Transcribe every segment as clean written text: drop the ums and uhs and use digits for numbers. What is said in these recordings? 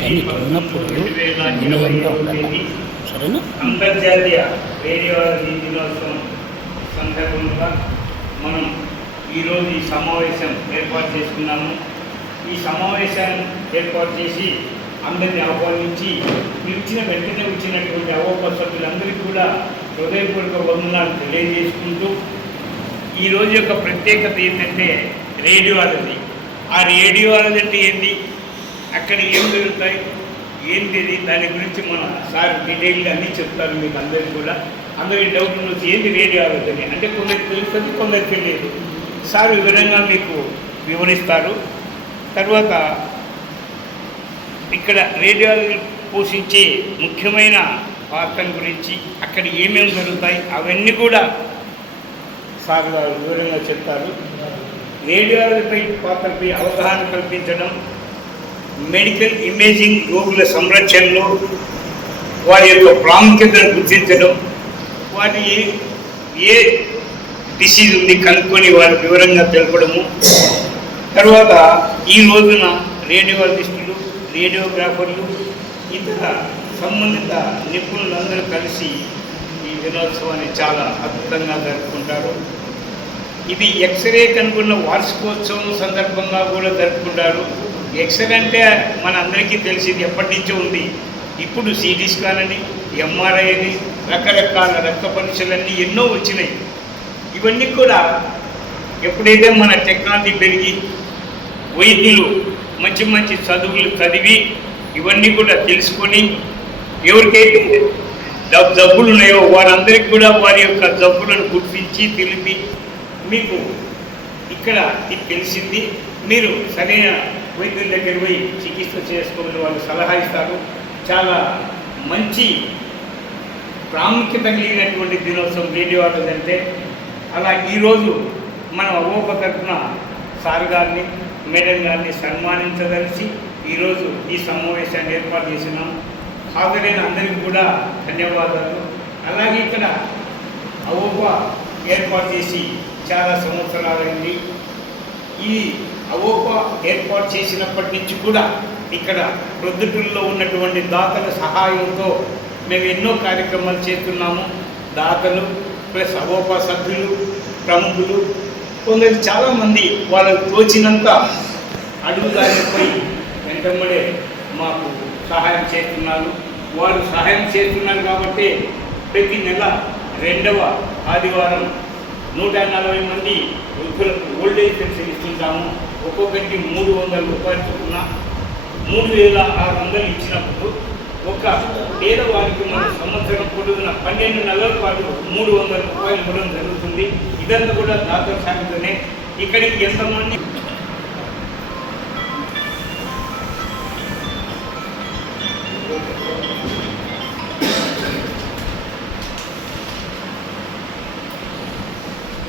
కానీ ఉన్నప్పుడు వినయంగా ఉండాలి. సరేనా? అంతర్జాతీయ రేడియాలజీ దినోత్సవం సందర్భంగా మనం ఈరోజు ఈ సమావేశం ఏర్పాటు చేసుకున్నాము. ఈ సమావేశాన్ని ఏర్పాటు చేసి అందరినీ ఆహ్వానించి పిలిచిన వెంటనే వచ్చినటువంటి అవోప సభ్యులందరికీ కూడా హృదయపూర్వక వందనాలు తెలియజేసుకుంటూ ఈరోజు యొక్క ప్రత్యేకత ఏంటంటే రేడియాలజీ. ఆ రేడియాలజీ అంటే ఏంటి, అక్కడ ఏం జరుగుతాయి, ఏంటి దాని గురించి మన సార్ డీటెయిల్గా అన్నీ చెప్తారు మీకు అందరికీ కూడా. అందరికీ డౌట్ వచ్చి ఏంటి రేడియాలజీ అని అంటే కొందరికి తెలుస్తుంది, కొందరికి తెలియదు. సార్ వివరంగా మీకు వివరిస్తారు. తర్వాత ఇక్కడ రేడియాలజీ పోషించే ముఖ్యమైన పాత్ర గురించి, అక్కడ ఏమేమి జరుగుతాయి అవన్నీ కూడా సార్ గారు వివరంగా చెప్తారు. రేడియాలజీపై పాత్రపై అవగాహన కల్పించడం, మెడికల్ ఇమేజింగ్ రోగుల సంరక్షణలో వారి యొక్క ప్రాముఖ్యతను గుర్తించడం, వారి ఏ డిసీజ్ ఉంది కనుక్కొని వారి వివరంగా తెలపడము. తర్వాత ఈ రోజున రేడియాలజిస్టులు, రేడియోగ్రాఫర్లు, ఇతర సంబంధిత నిపుణులందరూ కలిసి ఈ దినోత్సవాన్ని చాలా అద్భుతంగా జరుపుకుంటారు. ఇది ఎక్స్రే కనుక్కున్న వార్షికోత్సవం సందర్భంగా కూడా జరుపుకుంటారు. ఎక్స్రే అంటే మన అందరికీ తెలిసింది, ఎప్పటి నుంచో ఉంది. ఇప్పుడు సిటీ స్కాన్ అని, ఎంఆర్ఐ అని, రకరకాల రక్త పరీక్షలన్నీ ఎన్నో వచ్చినాయి. ఇవన్నీ కూడా ఎప్పుడైతే మన టెక్నాలజీ పెరిగి వైద్యులు మంచి మంచి చదువులు చదివి ఇవన్నీ కూడా తెలుసుకొని ఎవరికైతే జబ్బులు ఉన్నాయో వారందరికీ కూడా వారి యొక్క జబ్బులను గుర్తించి తెలిపి మీకు ఇక్కడ ఇది తెలిసింది, మీరు సరైన వైద్యుల దగ్గర పోయి చికిత్స చేసుకోమని వాళ్ళు సలహా ఇస్తారు. చాలా మంచి ప్రాముఖ్యత కలిగినటువంటి దినోత్సవం రేడియాలజీ అంటే. అలా ఈరోజు మనం అవోప తరఫున సార్ గారిని, మేడం గారిని సన్మానించదలిసి ఈరోజు ఈ సమావేశాన్ని ఏర్పాటు చేసినాం. హాజరైన అందరికీ కూడా ధన్యవాదాలు. అలాగే ఇక్కడ అవోప ఏర్పాటు చేసి చాలా సంవత్సరాలైంది. ఈ అవోప ఏర్పాటు చేసినప్పటి నుంచి కూడా ఇక్కడ ప్రొద్దుటూరులో ఉన్నటువంటి దాతల సహాయంతో మేము ఎన్నో కార్యక్రమాలు చేస్తున్నాము. దాతలు ప్లస్ అవోప సభ్యులు, ప్రముఖులు, కొందరు చాలామంది వాళ్ళకు తోచినంత అడుగుదారిపై వెంటబడే మాకు సహాయం చేస్తున్నారు. వారు సహాయం చేస్తున్నారు కాబట్టి ప్రతి నెల 2వ ఆదివారం 140 మంది వృద్ధులకు ఓల్డేజ్ పెన్షన్ ఇస్తుంటాము. ఒక్కొక్కరికి 300 రూపాయలు చొప్పున 3600 ఇచ్చినప్పుడు ఒక పేదవారికి మన సంవత్సరం పొడుగున 12 నెలల పాటు 300 రూపాయలు ఇవ్వడం జరుగుతుంది. ఇదంతా కూడా దాతల సాయంతోనే. ఇక్కడికి ఎంతమంది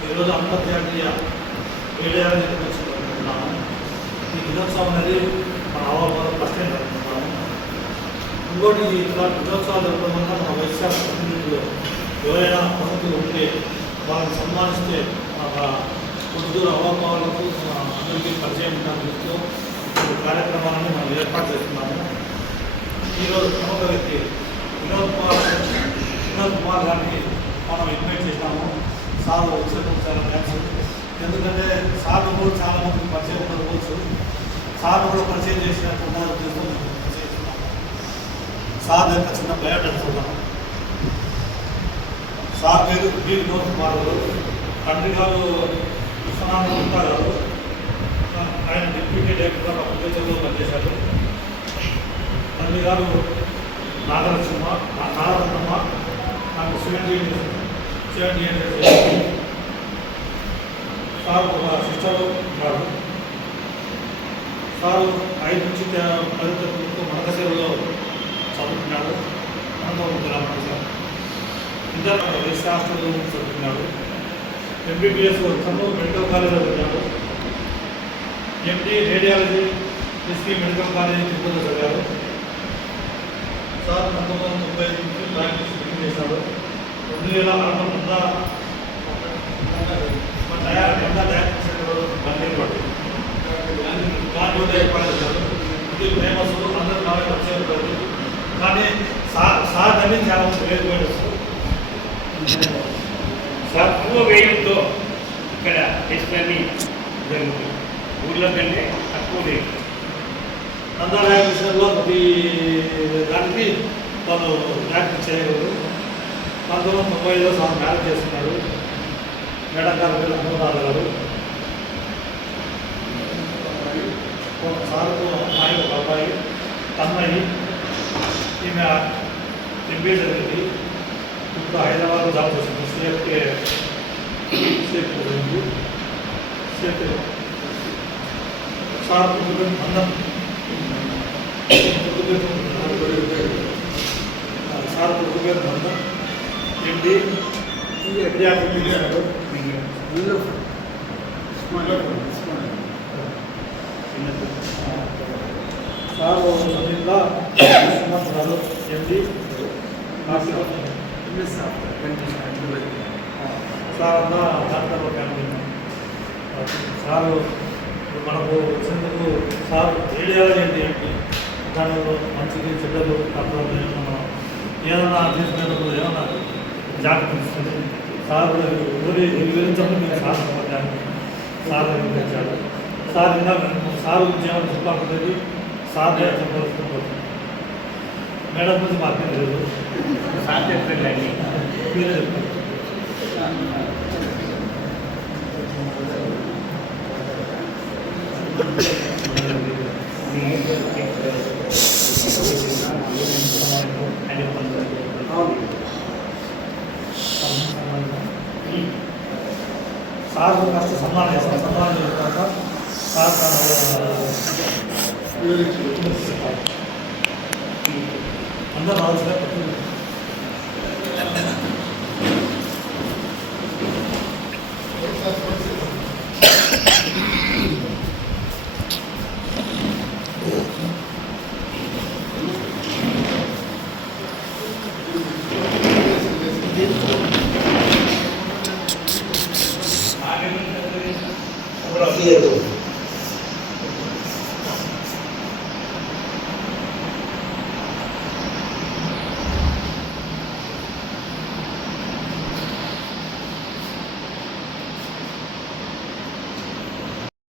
ఈరోజు అంతర్జాతీయ రేడియాలజీ జరుపుకుంటున్నాము. ఈ దినోత్సవం అనేది మన అవగాహన ఫస్ట్ టైం జరుపుకుంటున్నాము. ఇంకోటి ఇట్లాంటి దినోత్సవాలు జరపడం వల్ల మన వైశాఖ కమ్యూనిటీలో ఎవరైనా పద్ధతులు ఉంటే వాళ్ళని సన్మానిస్తే కొద్ది అవగాహనలకు అందరికీ పరిచయం ఉంటాను కార్యక్రమాలను మనం ఏర్పాటు చేస్తున్నాము. ఈరోజు ప్రముఖ వ్యక్తి వినోద్ కుమార్ గారిని మనం ఇన్వైట్ చేసినాము. సార్ వచ్చేటప్పుడు చాలా థ్యాంక్స్. ఎందుకంటే సార్లు కూడా చాలా మందికి పరిచయం ఉండకపోవచ్చు. సార్లు కూడా పరిచయం చేసినట్టు ఉద్దేశం చేస్తున్నాము. సార్ యొక్క చిన్న బయోడేటా చూద్దాం. సార్ పేరు బి వినోద్ కుమార్ గారు. తండ్రి గారు విశ్వనాథ గుప్తా గారు. ఆయన డిప్యూటీ డైరెక్టర్ ఆఫ్ అగ్రికల్చర్లో పనిచేశారు. తండ్రి గారు నాగరత్నమ్మ నాకు 70 సార్ ఒక సిస్టర్ ఉన్నాడు. సారు 5 నుంచి 10 తరగతి మనకసేవలో చదువుతున్నాడు. అనంతపురం గ్రామం సార్. ఇంటర్ వైద్య హాస్టల్లో చదువుతున్నాడు. ఎంబీబీఎస్ మెడికల్ కాలేజ్లో చదివాడు. ఎండి రేడియాలజీ ఎస్పీ మెడికల్ కాలేజీ తిరుపతిలో చదివారు. సార్ 1935 నుంచి ప్రాక్టీస్ చేశాడు. 2006 ఏర్పాటు చేశారు. ఇది ఫేమస్ అందరూ కాబట్టి మంచిగా ఉంటుంది. కానీ సార్ అని చాలా మంది లేదు పోయిస్తారు. తక్కువ వేయంతో ఇక్కడ టెస్ట్లన్నీ జరుగుతుంది. ఊళ్ళో కంటే తక్కువ రేటు. నందాలయ విషయంలో ప్రతి దానికి వాళ్ళు జ్ఞాపకం చేయగలరు. 1995లో సార్ మ్యారేజ్ చేస్తున్నారు. మేడం గారు పేరు అన్నదాత గారు. ఒక సార్కు అమ్మాయి ఒక అబ్బాయి తమ్మాయి. ఈమె ఎంబీఏ చదివింది. ఇప్పుడు హైదరాబాద్లో జాబ్ చేస్తుంది. సేఫ్ సార్ అందం సార్ కొడుకు పేరు నందం. ఎండి సార్ సమయంలో ఎండి సార్ అన్న డాక్టర్ ఫ్యామిలీ. సారు మనకు వచ్చినందుకు సార్ రేడియాలజీ ఏంటి దానిలో మంచిది చెడ్డలు అప్పుడు మనం ఏదన్నా తీసుకునేటప్పుడు ఏమన్నా జాగ్రత్త ఇస్తుంది. సార్ ఊరి వివరించడం మేము సార్ సమాజాన్ని సార్ వివరించాడు. సార్ ఇంకా సార్ గురించి ఏమైనా చెప్పాలనుకునేది సార్ చెప్పాల్సిన మేడం గురించి మాకేం లేదు. సార్ చెప్పండి. మీరే చెప్పండి. సార్ కాస్త సన్మానం చేస్తాం. సన్మానం చేసిన తర్వాత సార్ అందరూ రావాల్సిన